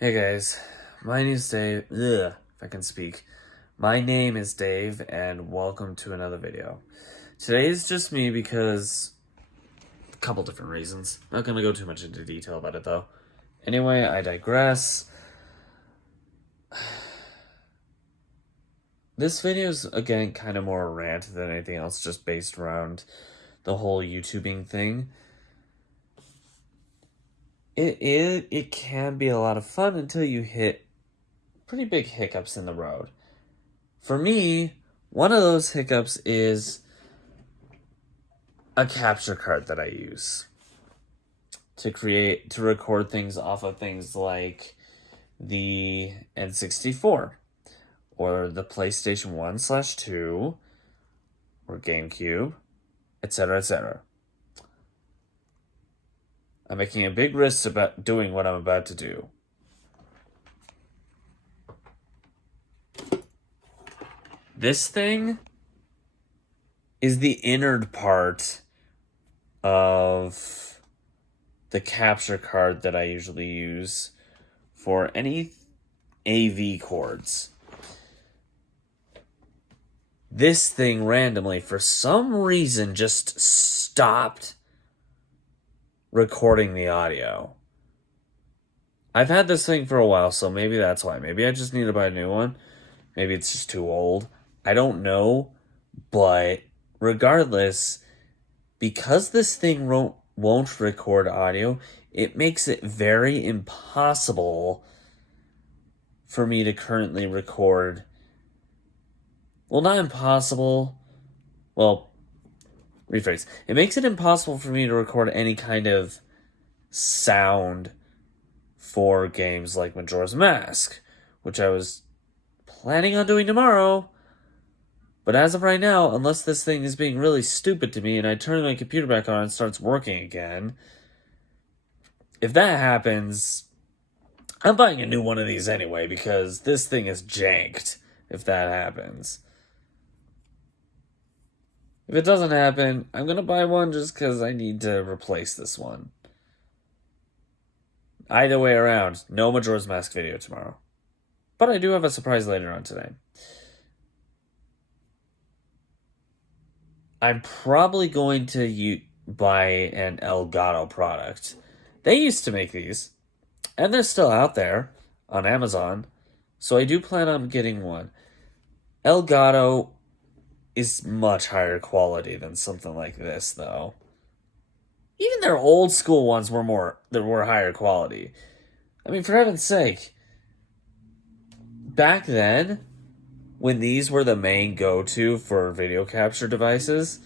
Hey guys, my name's Dave. Ugh, if I can speak. My name is Dave, and welcome to another video. Today is just me because a couple different reasons. Not gonna go too much into detail about it though. Anyway, I digress. This video is again kind of more a rant than anything else, just based around the whole YouTubing thing. It can be a lot of fun until you hit pretty big hiccups in the road. For me, one of those hiccups is a capture card that I use to record things off of things like the N64 or the PlayStation 1/2 or GameCube, etc., etc. I'm making a big risk about doing what I'm about to do. This thing is the innard part of the capture card that I usually use for any AV cords. This thing randomly, for some reason, just stopped recording the audio. I've had this thing for a while, so maybe that's why. Maybe I just need to buy a new one. Maybe it's just too old. I don't know. But regardless, because this thing won't record audio, it makes it very impossible for me to currently record. Well, not impossible. Well, rephrase. It makes it impossible for me to record any kind of sound for games like Majora's Mask, which I was planning on doing tomorrow. But as of right now, unless this thing is being really stupid to me and I turn my computer back on and it starts working again, if that happens, I'm buying a new one of these anyway because this thing is janked if that happens. If it doesn't happen, I'm going to buy one just because I need to replace this one. Either way around, no Majora's Mask video tomorrow. But I do have a surprise later on today. I'm probably going to buy an Elgato product. They used to make these, and they're still out there on Amazon, so I do plan on getting one. Elgato is much higher quality than something like this, though. Even their old school ones were higher quality. I mean, for heaven's sake, back then, when these were the main go-to for video capture devices,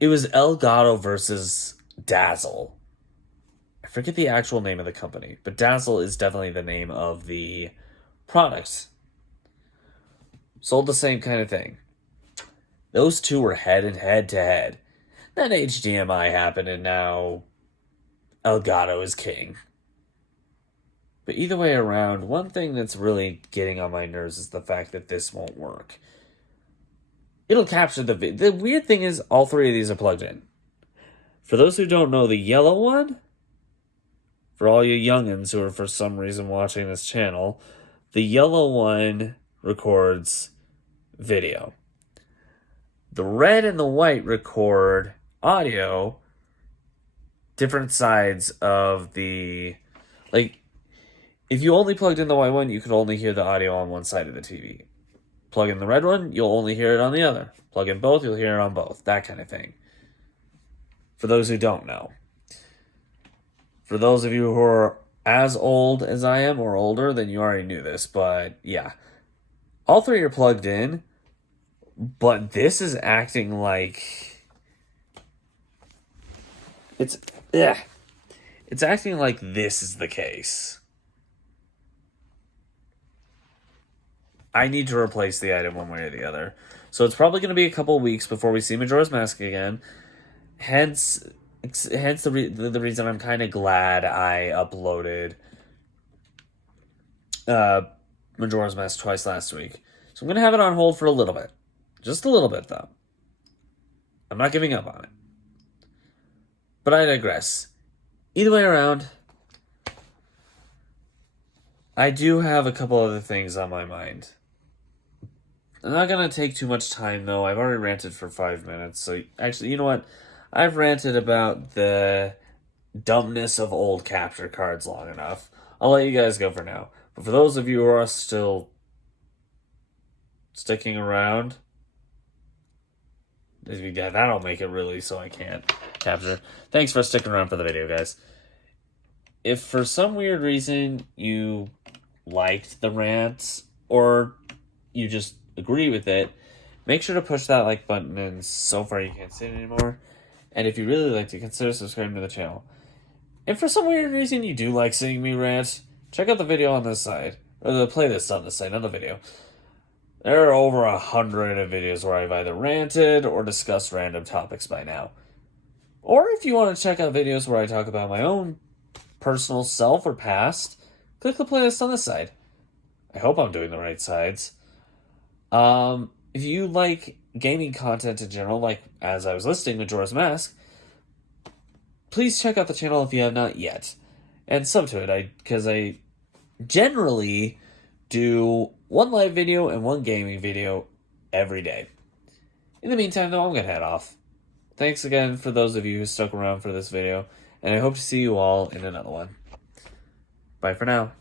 it was Elgato versus Dazzle. I forget the actual name of the company, but Dazzle is definitely the name of the product. Sold the same kind of thing. Those two were head to head. Then HDMI happened, and now Elgato is king. But either way around, one thing that's really getting on my nerves is the fact that this won't work. It'll capture the weird thing is all three of these are plugged in. For those who don't know, the yellow one, for all you youngins who are for some reason watching this channel, the yellow one records video. The red and the white record audio, different sides of the, like, if you only plugged in the white one, you could only hear the audio on one side of the TV. Plug in the red one, you'll only hear it on the other. Plug in both, you'll hear it on both. That kind of thing. For those who don't know. For those of you who are as old as I am or older, then you already knew this. But yeah, all three are plugged in. But this is acting like it's acting like this is the case. I need to replace the item one way or the other. So it's probably going to be a couple weeks before we see Majora's Mask again. Hence the reason I'm kind of glad I uploaded Majora's Mask twice last week. So I'm going to have it on hold for a little bit. Just a little bit, though. I'm not giving up on it. But I digress. Either way around, I do have a couple other things on my mind. I'm not gonna take too much time though. I've already ranted for 5 minutes. So actually, you know what? I've ranted about the dumbness of old capture cards long enough. I'll let you guys go for now. But for those of you who are still sticking around, yeah, that'll make it really so I can't capture. Thanks for sticking around for the video, guys. If for some weird reason you liked the rant or you just agree with it, make sure to push that like button, and so far you can't see it anymore. And if you really like to, consider subscribing to the channel. If for some weird reason you do like seeing me rant, check out the video on this side, or the playlist on this side, not the video. There are over 100 videos where I've either ranted or discussed random topics by now. Or if you want to check out videos where I talk about my own personal self or past, click the playlist on this side. I hope I'm doing the right sides. If you like gaming content in general, like as I was listing Majora's Mask, please check out the channel if you have not yet, and sub to it, because I generally do one live video and one gaming video every day. In the meantime, though, I'm going to head off. Thanks again for those of you who stuck around for this video, and I hope to see you all in another one. Bye for now.